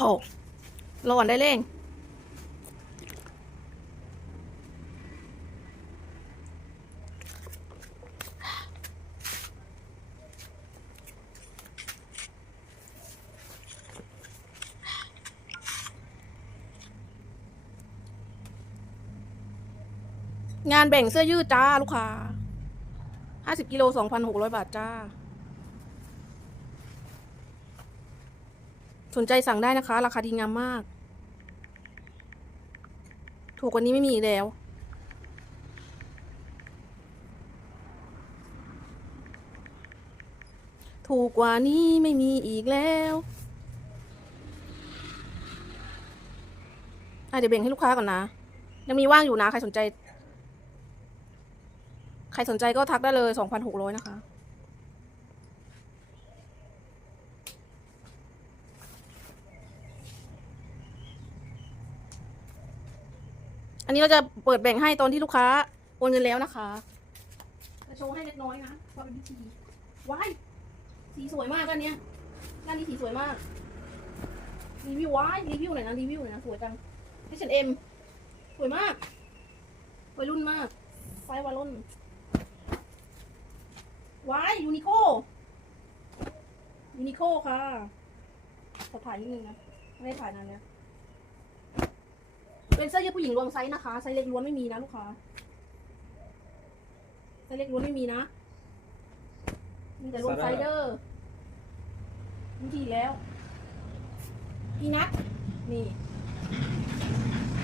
โหรอก่อนได้เร่งงานแบ่งเสื้อยืดจ้า ลูกค้า ห้าสิบกิโลสองพันหกร้อยบาทจ้า สนใจสั่งได้นะคะ ราคาดีงามมาก ถูกกว่านี้ไม่มีแล้ว ถูกกว่านี้ไม่มีอีกแล้วอะเดี๋ยวเบ่งให้ลูกค้าก่อนนะ ยังมีว่างอยู่นะ ใครสนใจ ใครสนใจก็ทักได้เลยสองพันหกร้อยนะคะ อันนี้เราจะเปิดแบ่งให้ตอนที่ลูกค้าโอนเงินแล้วนะคะจะโชว์ให้เล็กน้อยนะเพราะเป็นพิธีว้ายสีสวยมากด้านเนี้ยด้านนี้สีสวยมากรีวิวว้ายรีวิวหน่อยนะรีวิวหน่อยนะสวยจัง H&M สวยมากวัยรุ่นมากไซส์วารุ่นว้ายยูนิโคยูนิโคค่ะขอถ่ายนิดนึงนะ ไม่ได้ถ่ายนานแล้ว เป็นเสื้อยืดผู้หญิงรวมไซส์นะคะไซส์เล็กล้วนไม่มีนะลูกค้าไซส์เล็กล้วนไม่มีนะมีแต่รวมไซเดอร์วิธีแล้วพีนัทนี่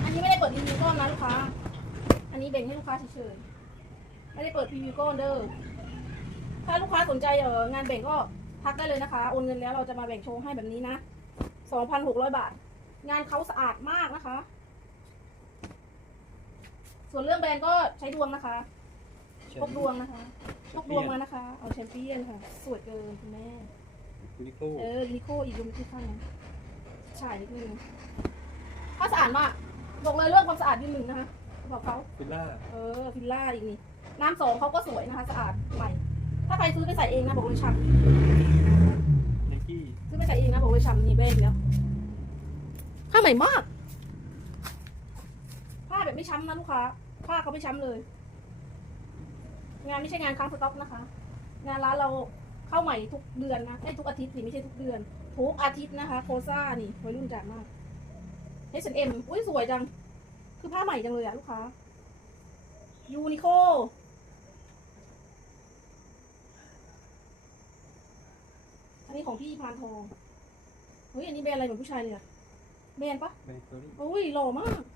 อันนี้ไม่ได้เปิดรีวิวก้อนนะลูกค้า อันนี้แบ่งให้ลูกค้าเฉยๆไม่ได้เปิดพรีวิวก้อนเด้อถ้าลูกค้าสนใจเอองานแบ่งก็ทักได้เลยนะคะโอนเงินแล้วเราจะมาแบ่งโชว์ให้แบบนี้นะ2,600บาท งานเขาสะอาดมากนะคะ ส่วนเรื่องแบรนด์ก็ใช้ดวงนะคะพกดวงนะคะพกดวงมานะคะ เอาแชมเปี้ยนค่ะ สวยเกินคุณแม่ยูนิโคเออยูนิโคอีกยูนิโคข้างนึงใช่นิดนึงถ้าสะอาดมากบอกเลยเรื่องความสะอาดยืนหนึ่งนะคะบอกเขาฟิลล่า เออฟิลล่าอีกนี่น้ำสองเขาก็สวยนะคะ สะอาดใหม่ ถ้าใครซื้อไปใส่เองนะบอกเลยฉ่ไนกี้ำซื้อไปใส่เองนะบอกเลยฉ่ำนี่แบรนด์แล้วผ้าใหม่มากผ้า แบบไม่ช้ำนะลูกค้าผ้าเขาไม่ช้ำเลย งานไม่ใช่งานค้างสต็อกนะคะ งานร้านเราเข้าใหม่ทุกเดือนนะไม่ทุกอาทิตย์สิไม่ใช่ทุกเดือนทุกอาทิตย์นะคะโคซ่านี่วัยรุ่นจัดมาก H&M อุ้ยสวยจัง คือผ้าใหม่จังเลยอะลูกค้ายูนิโคอันนี้ของพี่พานทองเฮ้ยอันนี้แบรนด์อะไรเหมือนผู้ชายเลยอะแบรนด์ปะแบรนด์เกอรี่โอ้ยหล่อมากสายแ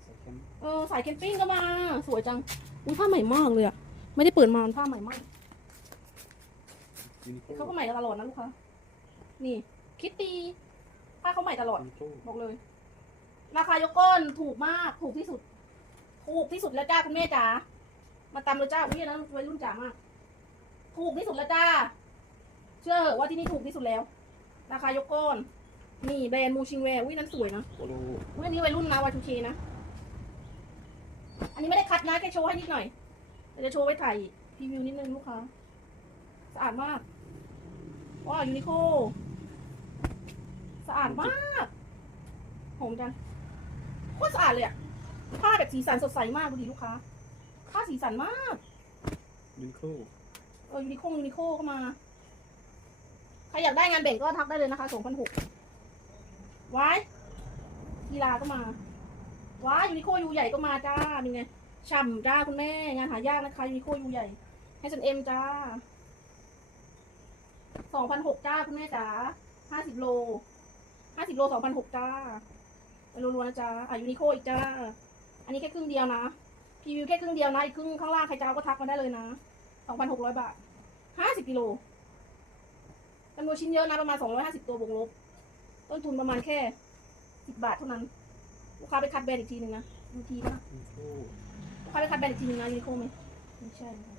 คมป์ เออสายแคมปิ้งก็มา สวยจังอุ้ยผ้าใหม่มากเลยอะไม่ได้เปิดมามันผ้าใหม่มากยูนิโคเขาก็ใหม่ตลอดนะลูกค้านี่ คิตตี้ผ้าเขาใหม่ตลอดยูนิโคบอกเลย ราคายกก้นถูกมากถูกที่สุด ถูกที่สุดแล้วจ้าคุณแม่จ๋ามาตำเลยจ้าอุ้ยอันนั้นวัยรุ่นจ๋ามากถูกที่สุดแล้วจ้า เชื่อเหอะว่าที่นี่ถูกที่สุดแล้ว ราคายกก้นนี่แบรนด์มูชิงแวร์อุ้ยนั้นสวยนะโปโลอุ้ยอันนี้วัยรุ่นนะวายทูเคนะ อันนี้ไม่ได้คัดนะแค่โชว์ให้นิดหน่อยแต่จะโชว์ไว้ถ่ายพรีวิวนิดนึงลูกค้าสะอาดมากว้าวยูนิโคสะอาดมากหอมจังโคตรสะอาดเลยอะผ้าแบบสีสันสดใสมากดูดิลูกค้าผ้าสีสันมากยูนิโคเออยูนิโคยูนิโคเข้ามาใครอยากได้งานแบ่งก็ทักได้เลยนะคะสองพันหกไว้กีฬาก็มา ว้ายยูนิโคยูใหญ่ก็มาจ้าเป็นไงฉ่ำจ้าคุณแม่งานหายากนะคะยูนิโคยูใหญ่ให้ฉันเอ็มจ้าสองพันหกจ้าคุณแม่จ๋าห้าสิบโลห้าสิบโลสองพันหกจ้าไปรัวๆนะจ้าอะยูนิโคอีกจ้า อันนี้แค่ครึ่งเดียวนะพรีวิวแค่ครึ่งเดียวนะอีกครึ่งข้างล่างใครจะเอาก็ทักมาได้เลยนะสองพันหกร้อยบาทห้าสิบกิโลจำนวนชิ้นเยอะนะประมาณสองร้อยห้าสิบตัวบวกลบต้นทุนประมาณแค่สิบบาทเท่านั้น ลูกค้าไปคัดแบรนด์อีกทีหนึ่งนะดูทีนะยูนิโคลูกค้าไปคัดแบรนด์อีกทีหนึ่งนะยูนิโคไหมไม่ใช่นะคะ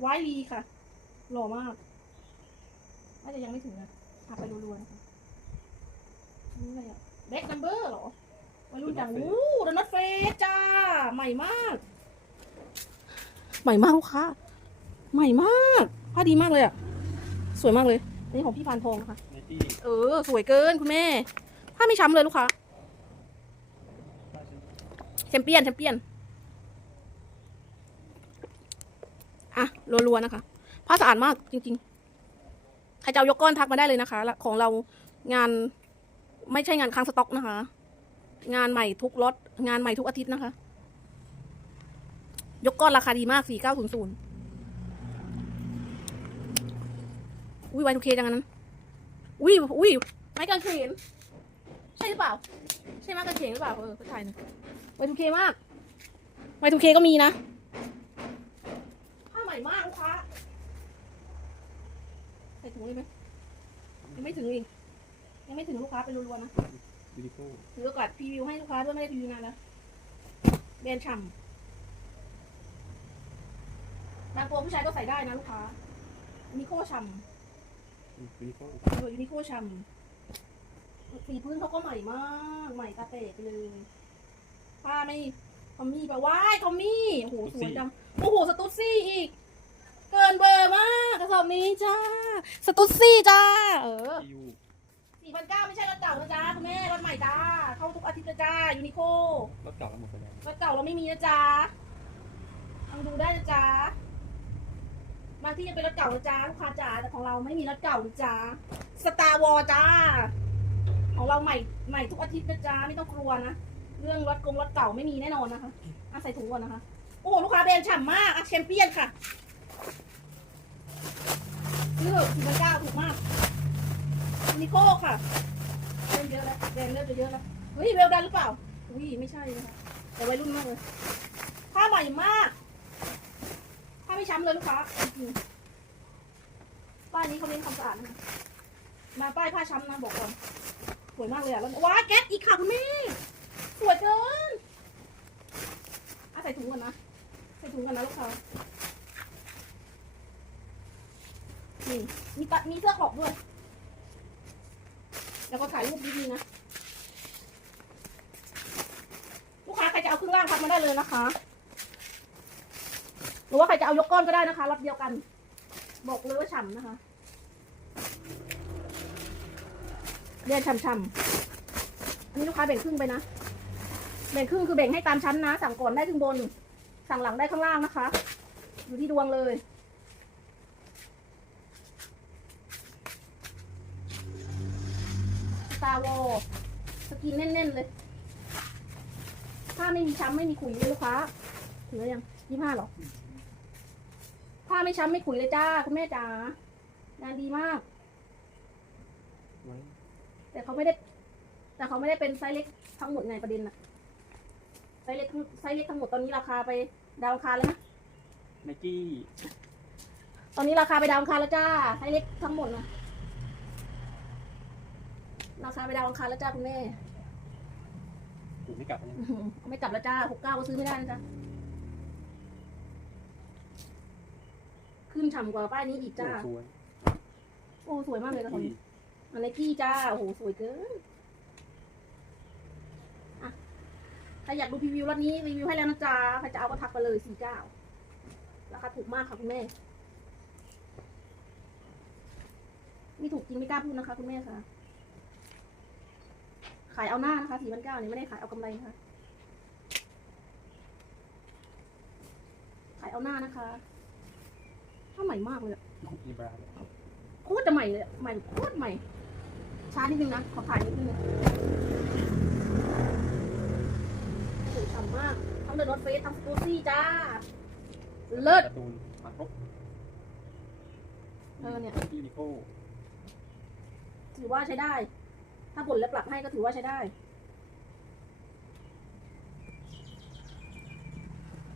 ไวายลีค่ะ หล่อมากน่าจะยังไม่ถึงนะหักไปรัวๆนะคะอันนี่อะไรอะแบ็กนัมเบอร์เหรอวัยรุ่นจังวู้ดนัทเฟสจ้า ใหม่มาก ใหม่มากลูกค้า ใหม่มากผ้าดีมากเลยอะสวยมากเลย นี่ของพี่พานทองนะคะไนกี้เออ สวยเกินคุณแม่ ผ้าไม่ช้ำเลยลูกค้าผ้าเช็ด แชมเปี้ยนแชมเปี้ยนอะรัวๆนะคะผ้าสะอาดมากจริงๆ ใครจะเอายกก้อนทักมาได้เลยนะคะ ของเรางานไม่ใช่งานค้างสต็อกนะคะ งานใหม่ทุกรถงานใหม่ทุกอาทิตย์นะคะ ยกก้อนราคาดีมาก4900อุ้ยไวทูเคจังนั้นอุ้ยอุ้ยไม้กางเขนใช่หรือเปล่า ใช่ไม้กางเขนหรือเปล่าเออเขาถ่ายนะไวทูเคมากไวทูเคก็มีนะ ผ้าใหม่มากลูกค้าใส่ถุงเลยไหมยังไม่ถึงอีก ยังไม่ถึงลูกค้าเป็นรัวๆนะยูนิโคถือโอกาสพรีวิวให้ลูกค้าด้วยไม่ได้พรีวิวนานแล้วแบรนด์ฉ่ำบางตัวผู้ชายก็ใส่ได้นะลูกค้ายูนิโคฉ่ยูนิโคำเออยูนิโคฉ่ำสีพื้นเขาก็ใหม่มาก ใหม่ตาเตะไปเลย ผ้าไม่ทอมมี่ปะว้ายทอมมี่โอ้โหสวยจังโอ้โหสตูดซี่อีก เกินเบอร์มากกระสอบนี้จ้า สตูดซี่จ้า เออยูสี่พันเก้าไม่ใช่รถเก่านะจ๊ะคุณแม่รถใหม่จ้า เข้าทุกอาทิตย์นะจ้ายูนิโครถเก่าแล้วหมดไปแล้วรถเก่าเราไม่มีนะจ๊ะลองดูได้นะจ๊ะบางที่ยังเป็นรถเก่านะจ๊ะลูกค้าจ๋าแต่ของเราไม่มีรถเก่านะจ๊ะสตาร์วอลจ้า ของเราใหม่ใหม่ทุกอาทิตย์นะจ๊ะไม่ต้องกลัวนะ เรื่องรถกงรถเก่าไม่มีแน่นอนนะคะอะใส่ถุงก่อนนะคะ โอ้โหลูกค้าแบรนด์ฉ่ำมากอะแชมเปี้ยนค่ะเลือกสี่พันเก้าถูกมากนิโก้ค่ะเริ่มเยอะแล้วแบรนด์เริ่มจะเยอะแล้วเฮ้ยเวลดันหรือเปล่าอุ้ยไม่ใช่นะคะแต่วัยรุ่นมากเลยผ้าใหม่มากผ้าไม่ช้ำเลยลูกค้าป้ายนี้เขาเน้นความสะอาดนะคะมาป้ายผ้าช้ำนะบอกก่อนสวยมากเลยอะแล้วว้าแก๊สอีกค่ะคุณแม่ สวยเกินอะใส่ถุงก่อนนะ ใส่ถุงก่อนนะลูกค้านี่มีตะมีเสื้อขอบด้วย แล้วก็ถ่ายรูปดีๆนะ ลูกค้าใครจะเอาครึ่งล่างทักมาได้เลยนะคะ หรือว่าใครจะเอายกก้อนก็ได้นะคะรับเดียวกัน บอกเลยว่าฉ่ำนะคะเรียนฉ่ำๆอันนี้ลูกค้าแบ่งครึ่งไปนะ แบ่งครึ่งคือแบ่งให้ตามชั้นนะ สั่งก่อนได้ข้างบน สั่งหลังได้ข้างล่างนะคะ อยู่ที่ดวงเลยสตาร์วอลสกินแน่นๆเลยผ้าไม่มีช้ำไม่มีขุยเลยลูกค้าถึงแล้วยังยี่ห้าหรอผ้าไม่ช้ำไม่ขุยเลยจ้า คุณแม่จ๋างานดีมากไว้แต่เขาไม่ได้ แต่เขาไม่ได้เป็นไซส์เล็กทั้งหมดไงประเด็นอะ ไซส์เล็กทั้งไซส์เล็กทั้งหมดตอนนี้ราคาไปดาวอังคารแล้วนะไนกี้ตอนนี้ราคาไปดาวอังคารแล้วจ้าไซส์เล็กทั้งหมดนะราคาไปดาวอังคารแล้วจ้าคุณแม่ถูกไม่กลับนะอื้อหือไม่กลับแล้วจ้าหกเก้าก็ซื้อไม่ได้นะจ้าขึ้นฉ่ำกว่าป้ายนี้อีกจ้าสวยโอ้สวยมากเลยนะคนที่นี้อันไนกี้จ้าโอ้โหสวยเกิน อะ ใครอยากดูพรีวิวรถนี้รีวิวให้แล้วนะจ๊ะใครจะเอาก็ทักไปเลยสี่เก้าราคาถูกมากค่ะคุณแม่ มีถูกจริงไม่กล้าพูดนะคะคุณแม่ค่ะ ขายเอาหน้านะคะสี่พันเก้านี่ไม่ได้ขายเอากำไรนะคะ ขายเอาหน้านะคะถ้าใหม่มากเลยอะอีบาเลยโคตรจะใหม่เลยอะใหม่โคตรใหม่ ช้านิดนึงนะ ขอถ่ายนิดนึง มาก ทั้งเดินรถเฟสทั้งสกูซี่จ้า เลิศการ์ตูนมาครบเออเนี่ย ยูนิโคถือว่าใช้ได้ ถ้าบ่นแล้วปรับให้ก็ถือว่าใช้ได้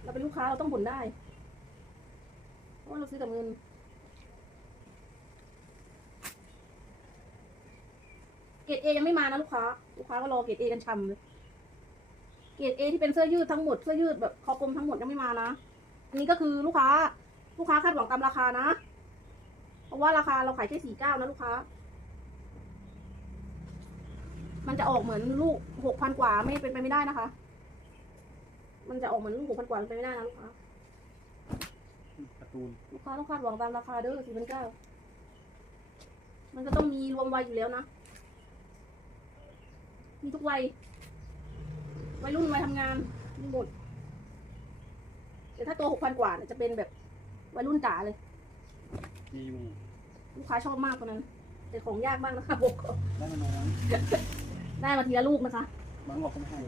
เราเป็นลูกค้าเราต้องบ่นได้ เพราะว่าเราซื้อกับเงินเกรดเอยังไม่มานะลูกค้า ลูกค้าก็รอเกรดเอกันช่ำเลย เกรดเอที่เป็นเสื้อยืดทั้งหมดเสื้อยืดแบบคอกลมทั้งหมดยังไม่มานะอันนี้ก็คือลูกค้า ลูกค้าคาดหวังตามราคานะ เพราะว่าราคาเราขายแค่สี่เก้านะลูกค้า มันจะออกเหมือนลูกหกพันกว่าไม่เป็นไปไม่ได้นะคะ มันจะออกเหมือนลูกหกพันกว่าเป็นไปไม่ได้นะลูกค้าการ์ตูนลูกค้าต้องคาดหวังตามราคาเด้อสี่พันเก้ามันก็ต้องมีรวมวัยอยู่แล้วนะ มีทุกวัย วัยรุ่นวัยทำงานมีหมดแต่ถ้าตัวหกพันกว่าเนี่ยจะเป็นแบบวัยรุ่นจ๋าเลยจียูลูกค้าชอบมากตอนนั้น แต่ของยากมากนะคะบอกก่อนได้มาน้อยได้มาทีละลูกนะคะ บางบอกก็ไม่ให้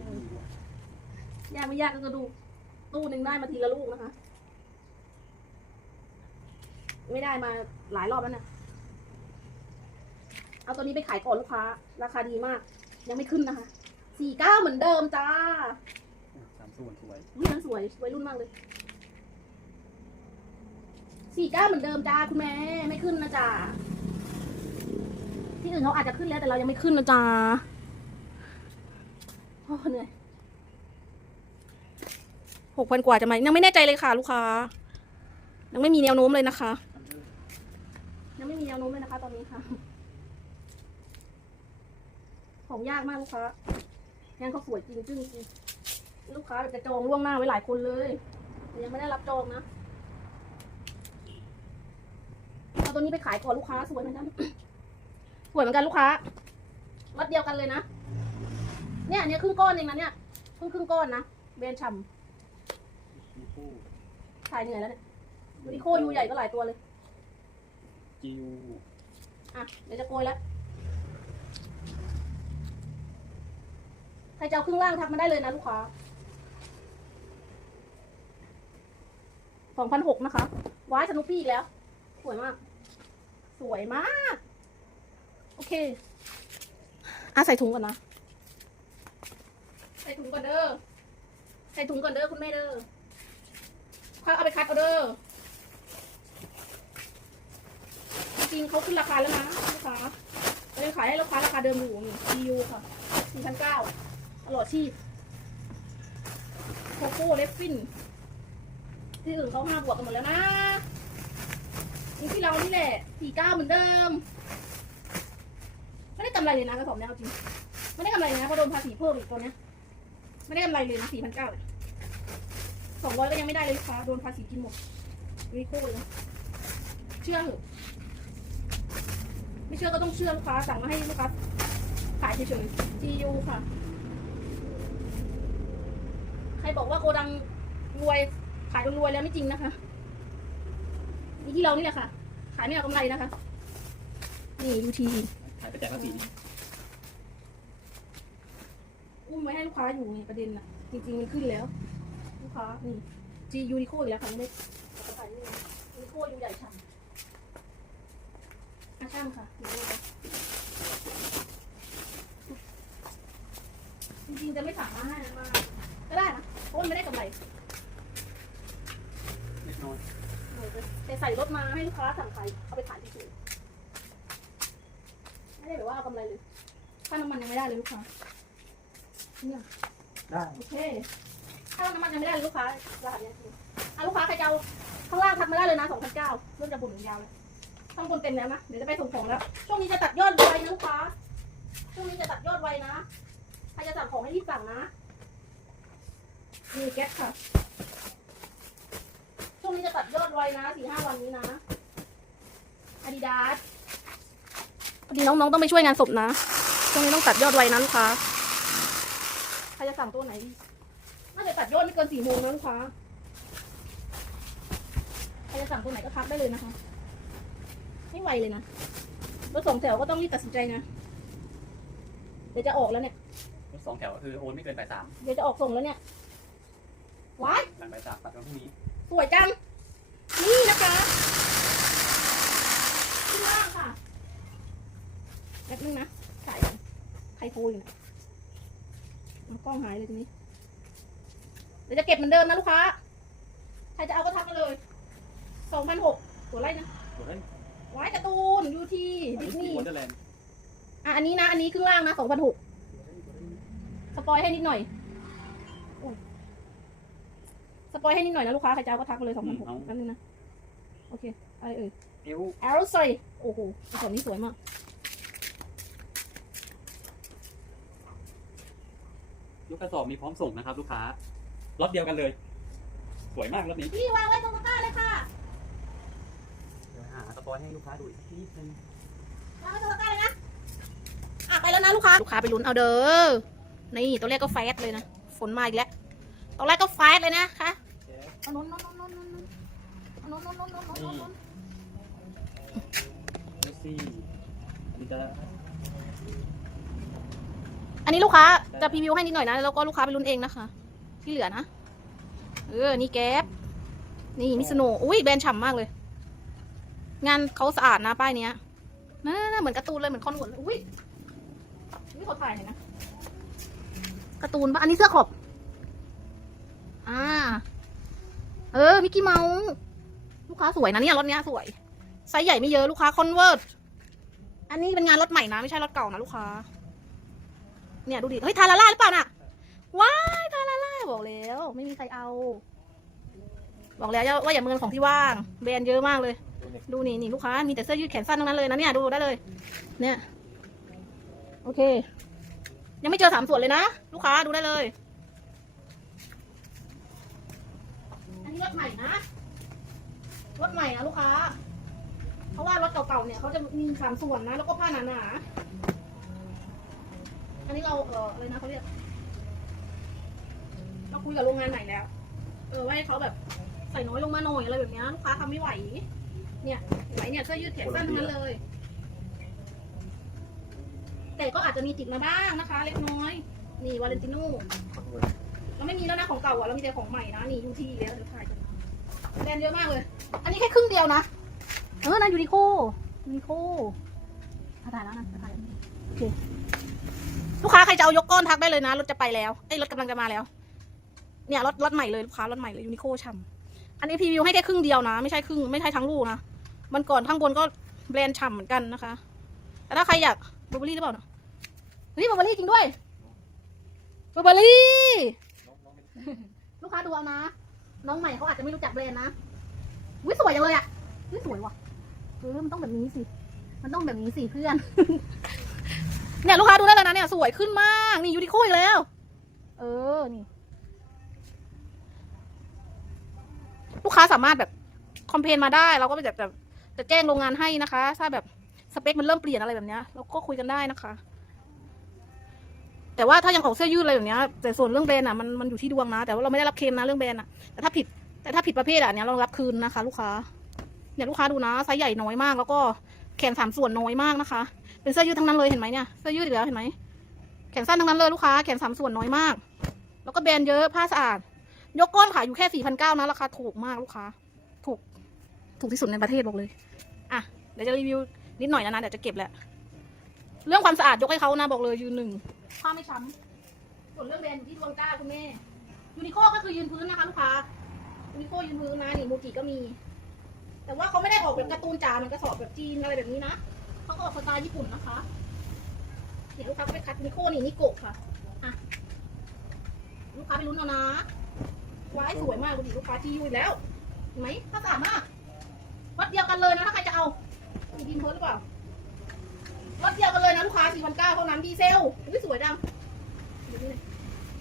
ยากไม่ยากก็กระดูกตู้หนึ่งได้มาทีละลูกนะคะ ไม่ได้มาหลายรอบแล้วนะเอาตัวนี้ไปขายก่อนลูกค้า ราคาดีมาก ยังไม่ขึ้นนะคะ สี่เก้าเหมือนเดิมจ้าสามส่วนสวยวิมันสวยวัยรุ่นมากเลยสี่เก้าเหมือนเดิมจ้าคุณแม่ไม่ขึ้นนะจ้าที่อื่นเขาอาจจะขึ้นแล้วแต่เรายังไม่ขึ้นนะจ้าโอ้เหนื่อยหกพันกว่าจะไหมยังไม่แน่ใจเลยค่ะ ลูกค้า ยังไม่มีแนวโน้มเลยนะคะ ยังไม่มีแนวโน้มเลยนะคะ ตอนนี้ค่ะ ของยากมากลูกค้า งานเขาสวยจริงจึ้งจริงลูกค้าจะจองล่วงหน้าไว้หลายคนเลยแต่ยังไม่ได้รับจองนะเอาตัวนี้ไปขายก่อนลูกค้าสวยเหมือนกันสวยเหมือนกันลูกค้าวัดเดียวกันเลยนะเนี่ยอันเนี้ยครึ่งก้อนเองนะเนี่ยครึ่งครึ่งก้อนนะเบนฉ่มีคู่ำถ่ายเหนื่อยแล้วเนี่ยดูดิโคยูใหญ่ก็หลายตัวเลยจียูอะเดี๋ยวจะโกยแล้ว ใครจะเอาครึ่งล่างทักมาได้เลยนะลูกค้าสองพันหกนะคะ ว้ายสนุปปี้อีกแล้ว สวยมาก สวยมาก โอเค อะใส่ถุงก่อนนะ ใส่ถุงก่อนเด้อ ใส่ถุงก่อนเด้อคุณแม่เด้อค่อยเอาไปคัดเอาเด้อ จริงเขาขึ้นราคาแล้วนะลูกค้าเรายังขายให้ลูกค้าราคาเดิมอยู่นี่ EU ค่ะ4,900ตล อดชีพโคโค่เลฟฟิน ที่อื่นเขาห้าบวกกันหมดแล้วนะนี่ที่เรานี่แหละ49เก้าเหมือนเดิม ไม่ได้กำไรเลยนะกระสอบเนี้ยเอาจริง ไม่ได้กำไรเลยนะเพราะโดนภาษีเพิ่มอีกตัวเนี้ย ไม่ได้กำไรเลยนะ4,900เก้าเลย200ก็ยังไม่ได้เลยค้าโดนภาษีกินหมดวิโก้เลยนะเชื่อเหอไม่เชื่อก็ต้องเชื่อลูกค้าสั่งมาให้ลูกค้าขายเฉยๆ GU ค่ะ รบอกว่าโกดังรวยขายจนรวยแล้วไม่จริงนะคะนี่ที่เรานี่แหละค่ะ ขายไม่เอากำไรนะคะ นี่ UT ขายไปแจกภาษีอุ้มไว้ให้ลูกค้าอยู่ไงประเด็นน่ะจริงๆมันขึ้นแล้ว ลูกค้านี่ GU นิโคอีกแล้วค่ะไม่ได้เอาไปขายนี่นิโคยูใหญ่ฉ่ำอาช่างค่ะดูดูนะจริงๆจะไม่สั่งมาให้นะมา ก็ได้นะเพราะมันไม่ได้กำไรเล็กน้อยเออแต่ใส่รถมาให้ลูกค้าสั่งขายเอาไปขายเฉยๆไม่ได้แบบว่าเอากำไรเลยค่าน้ำมันยังไม่ได้เลยลูกค้าเนี่ยได้โอเคค่าน้ำมันยังไม่ได้เลยลูกค้ารหัสเนี้ยอะลูกค้าใครจะเอาข้างล่างทักมาได้เลยนะสองพันเก้าเริ่มจะบ่นยาวแล้วข้างบนเต็มแล้วนะเดี๋ยวจะไปส่งของแล้วช่วงนี้จะตัดยอดไวนะลูกค้าช่วงนี้จะตัดยอดไวนะใครจะสั่งของให้รีบสั่งนะ นี่แก๊สค่ะช่วงนี้จะตัดยอดไวนะสี่ห้าวันนี้นะอาดิดาสพอดีน้องๆต้องไปช่วยงานศพนะช่วงนี้ต้องตัดยอดไวนะลูกค้าใครจะสั่งตัวไหนดีน่าจะตัดยอดไม่เกินสี่โมงนะลูกค้าใครจะสั่งตัวไหนก็ทักได้เลยนะคะไม่ไวเลยนะรถสองแถวก็ต้องรีบตัดสินใจนะเดี๋ยวจะออกแล้วเนี่ยรถสองแถวก็คือโอนไม่เกินบ่ายสามเดี๋ยวจะออกส่งแล้วเนี่ย ว้ายหลังบ่ายสามตัดวันพรุ่งนี้สวยจัง นี่นะคะข้างล่างค่ะแป๊บนึงนะถ่ายก่อนใครโทรอยู่นะเอากล้องหายเลยทีนี้ เดี๋ยวจะเก็บเหมือนเดิมนะลูกค้า ใครจะเอาก็ทักมาเลยสองพันหกตัวไรนะตัวนั้นไว้การ์ตูนยูทีอันดิสนี้นีย์วันเดอร์แลนด์อะอันนี้นะ อันนี้ครึ่งล่างนะสองพันหกสปอยให้นิดหน่อยโอ้ยส ปอยให้นิดหน่อยนะลูกค้าใครจะเอาก็ทักมาเลยสองพันหกแป๊บนึงนะ โอเค อะไรเอ่ยเอลแอลใส่โอ้โหกระสอบนี้สวยมาก ยกกระสอบมีพร้อมส่งนะครับ ลูกค้าล็อตเดียวกันเลย สวยมากรถนี้พี่วางไว้ตรงตะกร้าเลยค่ะเดี๋ยวหาสปอยให้ลูกค้าดูอีกนิดนึงวเอาไปตัวใกล้เลยนะอะไปแล้วนะลูกค้า ลูกค้าไปลุ้นเอาเด้อ นี่ตัวแรกก็แฟสเลยนะ ฝนมาอีกแล้วตัวแรกก็แฟสเลยนะคะ อันนี้ลูกค้าจะพรีวิวให้นิดหน่อยนะแล้วก็ลูกค้าไปลุ้นเองนะคะที่เหลือนะเออนี่แก๊ปนี่มิสโนอุ้ยแบรนด์ฉ่ำมากเลยงานเขาสะอาดนะป้ายนี้นั่นเหมือนการ์ตูนเลยเหมือนคอนวนเลยอุ้ยนี่เขาถ่ายเห็นนะการ์ตูนปะอันนี้เสื้อขอบอ่า เออมิกกี้เมาส์ลูกค้าสวยนะเนี่ยรถเนี้ยสวยไซส์ใหญ่ไม่เยอะลูกค้าคอนเวิร์ตอันนี้เป็นงานรถใหม่นะไม่ใช่รถเก่านะลูกค้า เนี่ยดูดิเฮ้ยทาราล่าหรือเปล่าน่ะว้ายทาราล่าบอกแล้ว ไม่มีใครเอา บอกแล้วว่าอย่าเมินของที่ว่างแบรนด์เยอะมากเลย ดูนี่นี่ลูกค้ามีแต่เสื้อยืดแขนสั้นทั้งนั้นเลยนะเนี่ยดูได้เลย เนี่ย โอเค ยังไม่เจอสามส่วนเลยนะ ลูกค้าดูได้เลย อันนี้รถใหม่นะ รถใหม่นะลูกค้า เพราะว่ารถเก่าๆเนี่ยเขาจะมีสามส่วนนะ แล้วก็ผ้าหนาๆ อันนี้เราเอออะไรนะเขาเรียก เราคุยกับโรงงานไหนแล้ว เออว่าให้เขาแบบใส่น้อยลงมาหน่อยอะไรแบบเนี้ยลูกค้าทำไม่ไหว เนี่ยไหวเนี่ยเสื้อยืดแขนสั้นทั้งนั้นเลย แต่ก็อาจจะมีติดมาบ้างนะคะ เล็กน้อย นี่วาเลนติโน่ เราไม่มีแล้วนะของเก่าอะเรามีแต่ของใหม่นะนี่ยูทีแล้วเดี๋ยวถ่ายกันแบรนด์เยอะมากเลย อันนี้แค่ครึ่งเดียวนะเออนะยูนิโคยูนิโคถ่ายแล้วนะถ่ายแล้วโอเคลูกค้าใครจะเอายกก้อนทักได้เลยนะรถจะไปแล้วไอ้รถกำลังจะมาแล้ว เนี่ยรถรถใหม่เลยลูกค้ารถใหม่เลยยูนิโคช่ำอันนี้พรีวิวให้แค่ครึ่งเดียวนะ ไม่ใช่ครึ่งไม่ใช่ทั้งลูกนะมันก่อนข้างบนก็แบรนด์ฉ่ำเหมือนกันนะคะแต่ถ้าใครอยากบลูเบอรี่หรือเปล่าเนาะเฮ้ยบลูเบอรี่จริงด้วยบลูเบอรี่ ลูกค้าดูเอานะ น้องใหม่เขาอาจจะไม่รู้จักแบรนด์นะวิสวยจังเลยอะวิสวยว่ะเออมันต้องแบบนี้สิ มันต้องแบบนี้สิเพื่อน เนี่ยลูกค้าดูได้แล้วนะเนี่ยสวยขึ้นมาก นี่ยูนิโคอีกแล้ว เออ นี่ ลูกค้าสามารถแบบคอมเพลนมาได้ เราก็จะแบบจะแจ้งโรงงานให้นะคะ ถ้าแบบสเปคมันเริ่มเปลี่ยนอะไรแบบเนี้ย เราก็คุยกันได้นะคะ แต่ว่าถ้ายังของเสื้อยืดอะไรแบบเนี้ยแต่ส่วนเรื่องแบรนด์อะมันมันอยู่ที่ดวงนะ แต่ว่าเราไม่ได้รับเคลมนะเรื่องแบรนด์อะแต่ถ้าผิดแต่ถ้าผิดประเภทอะเนี้ยเรารับคืนนะคะ ลูกค้าเนี่ยลูกค้าดูนะไซส์ใหญ่น้อยมาก แล้วก็แขนสามส่วนน้อยมากนะคะ เป็นเสื้อยืดทั้งนั้นเลยเห็นไหมเนี่ยเสื้อยืดอีกแล้วเห็นไหมแขนสั้นทั้งนั้นเลยลูกค้าแขนสามส่วนน้อยมาก แล้วก็แบรนด์เยอะผ้าสะอาด ยกก้นขายอยู่แค่สี่พันเก้านะราคาถูกมากลูกค้า ถูกถูกที่สุดในประเทศบอกเลยอะเดี๋ยวจะรีวิวนิดหน่อยนะนะเดี๋ยวจะเก็บแหละ เรื่องความสะอาดยกให้เขานะบอกเลยยืนหนึ่งผ้าไม่ช้ำส่วนเรื่องแบรนด์อยู่ที่ดวงจ้าคุณแม่ยูนิโคก็คือยืนพื้นนะคะลูกค้ายูนิโคยืนพื้นนะนี่โมจิก็มี แต่ว่าเขาไม่ได้ออกแบบการ์ตูนจ๋าเหมือนกระสอบแบบจีนอะไรแบบนี้นะเขาก็ออกสไตล์ญี่ปุ่นนะคะเดี๋ยวลูกค้าก็ไปคัดยูนิโคนี่นิโกะค่ะอะลูกค้าไปลุ้นเอานะว้ายสวยมากดูดิลูกค้าที่ยูอีกแล้วเห็นไหมถ้าสะอาดมากวัดเดียวกันเลยนะถ้าใครจะเอามีดินเพิร์หรือเปล่า รถเดียวกันเลยนะลูกค้า4 9 0 0เท่านั้นดีเซลอุ้ยสวยจัง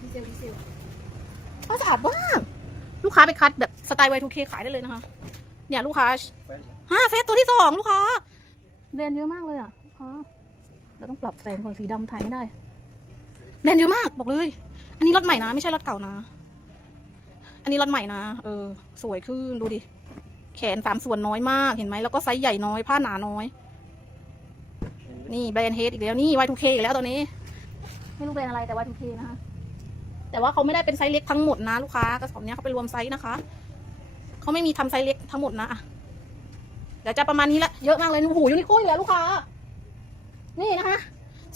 ดีเซลดีเซลผ้าสะอาดมากลูกค้าไปคัดแบบสไตล์ Y2K ขายได้เลยนะคะ เนี่ยลูกค้าฮะเฟสตัวที่สองลูกค้าแบรนเยอะมากเลยอะลูกค้าเราต้องปรับแสงก่อนสีดำถ่ายไม่ได้แบรนเยอะมากบอกเลย อันนี้รถใหม่นะไม่ใช่รถเก่านะ อันนี้รถใหม่นะเออ สวยขึ้นดูดิ แขนสามส่วนน้อยมากเห็นไหมแล้วก็ไซส์ใหญ่น้อยผ้าหนาน้อย นี่แบรนด์เฮดอีกแล้วนี่ Y2K อีกแล้วตัวนี้ ไม่รู้แบรนด์อะไรแต่ Y2K นะคะแต่ว่าเขาไม่ได้เป็นไซส์เล็กทั้งหมดนะลูกค้ากระสอบเนี้ยเขาไปรวมไซส์นะคะเขาไม่มีทำไซส์เล็กทั้งหมดนะอะเดี๋ยวจะประมาณนี้ละเยอะมากเลยโอ้โหยูนิโคอีกแล้วลูกค้า นี่นะคะ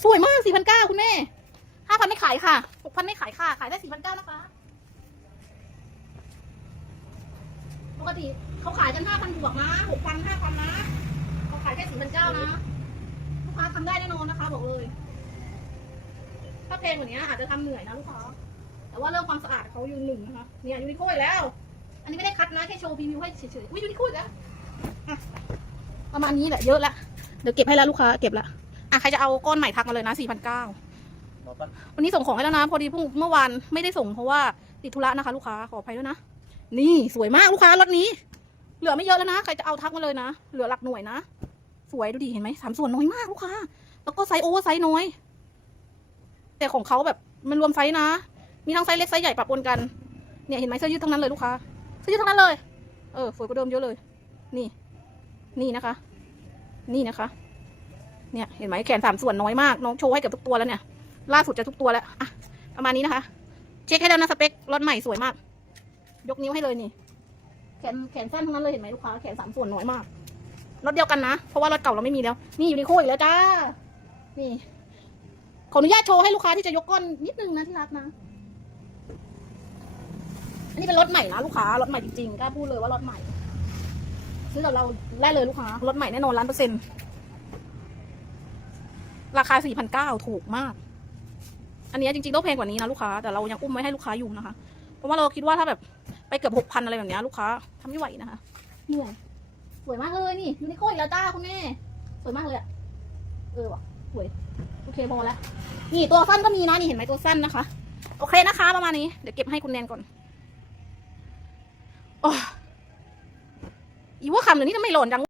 สวยมากสี่พันเก้าคุณแม่ห้าพันไม่ขายค่ะหกพันไม่ขายค่ะ ขายได้สี่พันเก้านะคะปกติเขาขายกันห้าพันบวกนะหกพันห้าพันนะเขาขายแค่สี่พันเก้านะ ลูกค้าทำได้แน่นอนนะคะบอกเลย ถ้าเพลงกว่านี้อาจจะทำเหนื่อยนะลูกค้า แต่ว่าเรื่องความสะอาดเขายืนหนึ่งนะคะเนี่ยยูนิโคอีกแล้ว อันนี้ไม่ได้คัดนะแค่โชว์พรีวิวให้เฉยๆอุ้ยยูนิโคอีกแล้วอะประมาณนี้แหละเยอะละเดี๋ยวเก็บให้แล้วลูกค้าเก็บละอะใครจะเอาก้อนใหม่ทักมาเลยนะสี่พันเก้ารอแป๊บวันนี้ส่งของให้แล้วนะ พอดีเพิ่งเมื่อวานไม่ได้ส่งเพราะว่าติดธุระนะคะ ลูกค้าขออภัยด้วยนะ นี่สวยมากลูกค้ารถนี้ เหลือไม่เยอะแล้วนะ ใครจะเอาทักมาเลยนะ เหลือหลักหน่วยนะ สวยดูดิเห็นไหมสามส่วนน้อยมากลูกค้าแล้วก็ไซส์โอเวอร์ไซส์น้อย แต่ของเขาแบบมันรวมไซส์นะ มีทั้งไซส์เล็กไซส์ใหญ่ปะปนกัน เนี่ยเห็นไหมเสื้อยืดทั้งนั้นเลยลูกค้าเสื้อยืดทั้งนั้นเลย เออสวยกว่าเดิมเยอะเลย นี่ นี่นะคะ นี่นะคะ เนี่ยเห็นไหมแขนสามส่วนน้อยมากน้องโชว์ให้กับทุกตัวแล้วเนี่ย ล่าสุดจะทุกตัวแล้วอะประมาณนี้นะคะ เช็คให้แล้วนะสเปครถใหม่สวยมาก ยกนิ้วให้เลยนี่ แขนแขนสั้นทั้งนั้นเลยเห็นไหมลูกค้าแขนสามส่วนน้อยมาก รถเดียวกันนะ เพราะว่ารถเก่าเราไม่มีแล้ว นี่อยู่ในโค้อีกแล้วจ้า นี่ ขออนุญาตโชว์ให้ลูกค้าที่จะยกก้อนนิดนึงนะที่รักนะ อันนี้เป็นรถใหม่นะลูกค้ารถใหม่จริงๆกล้าพูดเลยว่ารถใหม่ ซื้อกับเราได้เลยลูกค้ารถใหม่แน่นอนล้านเปอร์เซ็นต์ราคาสี่พันเก้าถูกมาก อันนี้จริงๆต้องแพงกว่านี้นะลูกค้า แต่เรายังอุ้มไว้ให้ลูกค้าอยู่นะคะ เพราะว่าเราคิดว่าถ้าแบบไปเกือบหกพันอะไรแบบนี้ลูกค้าทำไม่ไหวนะคะเหนื่อย สวยมากเลยนี่ยูนิโคอีกแล้วจ้าคุณแม่สวยมากเลยอะเออว่ะสวยโอเคพอแล้วนี่ตัวสั้นก็มีนะนี่เห็นไหมตัวสั้นนะคะ โอเคนะคะ ประมาณนี้เดี๋ยวเก็บให้คุณแนนก่อนโอ้ยอีว่าคำเดี๋ยวนี้ทำไมหล่นจัง